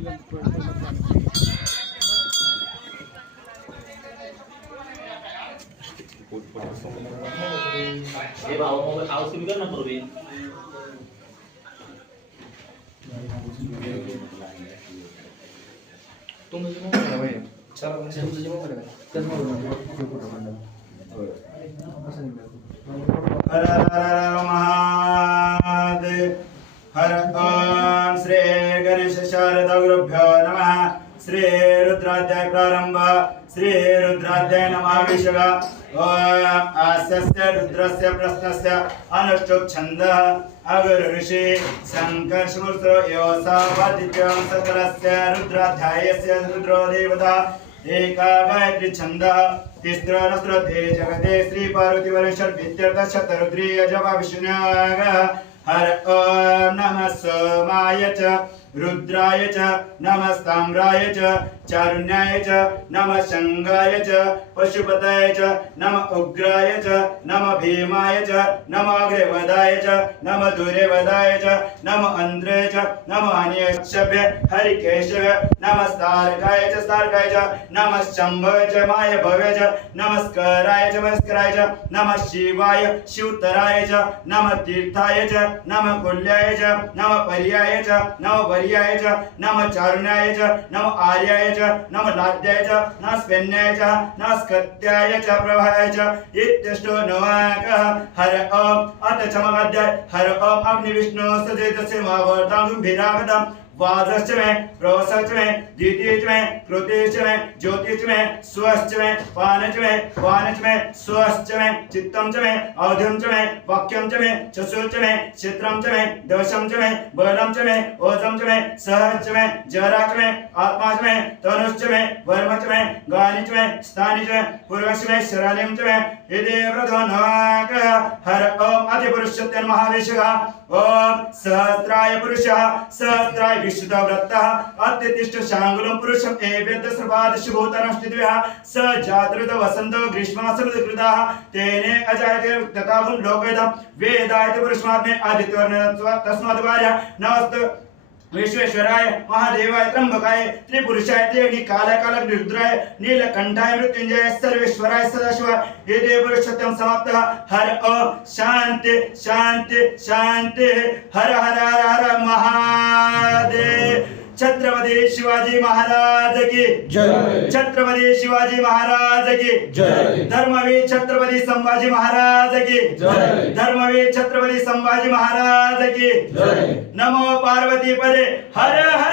हर हर महादेव। हर ओम श्री गणेश शारदा गुरुभ्यो नमः। श्री रुद्राध्याय प्रारंभ। श्री रुद्राध्याय नमः विषय। ओम आस्य रुद्रस्य प्रश्नस्य अनुष्टुप छन्दः अगर ऋषि शंकर स्मृतो योसावादित्यं सकलस्य रुद्राध्यायस्य रुद्रो देवता एका गायत्री छन्दः तिस्र नस्रते जगते श्री पार्वती वरेश्वर विद्यर्थ शतरुद्रीय जप विष्णुयाग। हर ओम नमः सोमाय च रुद्राय च नमस्ताम्राय च चारुण्याय च नमः शंगाय च पशुपतये च नमः उग्राय च नमः भीमाय च नमः अग्रेवदाय च नमः दूरेवदाय च नमः अंद्रे च नमः अनियक्षभ्य हरिकेशव नमः स्तारकाय च स्तारकाय च नमः शंभवे च माय भवे च नमस्काराय च नमस्काराय च नमः शिवाय शिवतराय च नमः तीर्थाय च नमः कुल्याय च नमः पर्याय च नमः वर्याय च नमः चारुण्याय च नमः आर्याय च नमः लाद्याय च नमः स्पेन्याय च नमः स्कत्याय च प्रभाय च इत्यष्टो नवाकः। हर ओम अथ चमगाध्याय। हर ओम अग्निविष्णु सजेतस्य महावर्तां भिरागतम् वाजश्च में प्रवसश्च में द्वितीयच में कृतेश्च में ज्योतिश्च में स्वश्च में पानच में वानच में स्वश्च में चित्तम च में अवध्यम च में वाक्यम च में चसुच में क्षेत्रम च में दशम च में बलम च में ओजम च में सहच में जराच में आत्मा च में तनुश्च में वर्म च में गानिच में स्थानिच में पूर्वश में शरालिम च में यदि प्रधनवाक। हर ओम अधिपुरुषोत्तम महाविष्णुः। ओम सहस्राय पुरुषः सहस्राय विशुद्धव्रतः अत्यतिष्ठ शांगुलं पुरुषं एवेद्य सर्वादिशभूतानस्तिद्व्यः स जातृत वसंत ग्रीष्मासृतकृतः तेने अजायते तथाहुं लोकवेदं वेदायते पुरुषमात्मे आदित्यवर्णः तस्माद् वार्य नमस्ते विश्वेश्वराय महादेवाय त्र्यंबकाय त्रिपुरुषाय त्रियोनि कालाय कालरुद्राय नीलकंठाय मृत्युंजय सर्वेश्वराय सदाशिवाय ये पुरुषोत्तम समाप्तः। हर ओम शांति शांति शांति। हर हर हर हर महादेव। छत्रपति शिवाजी महाराज की जय। छत्रपति शिवाजी महाराज की जय। धर्मवीर छत्रपति संभाजी महाराज की जय। धर्मवीर छत्रपति संभाजी महाराज की जय। नमो पार्वती पदे हर हर।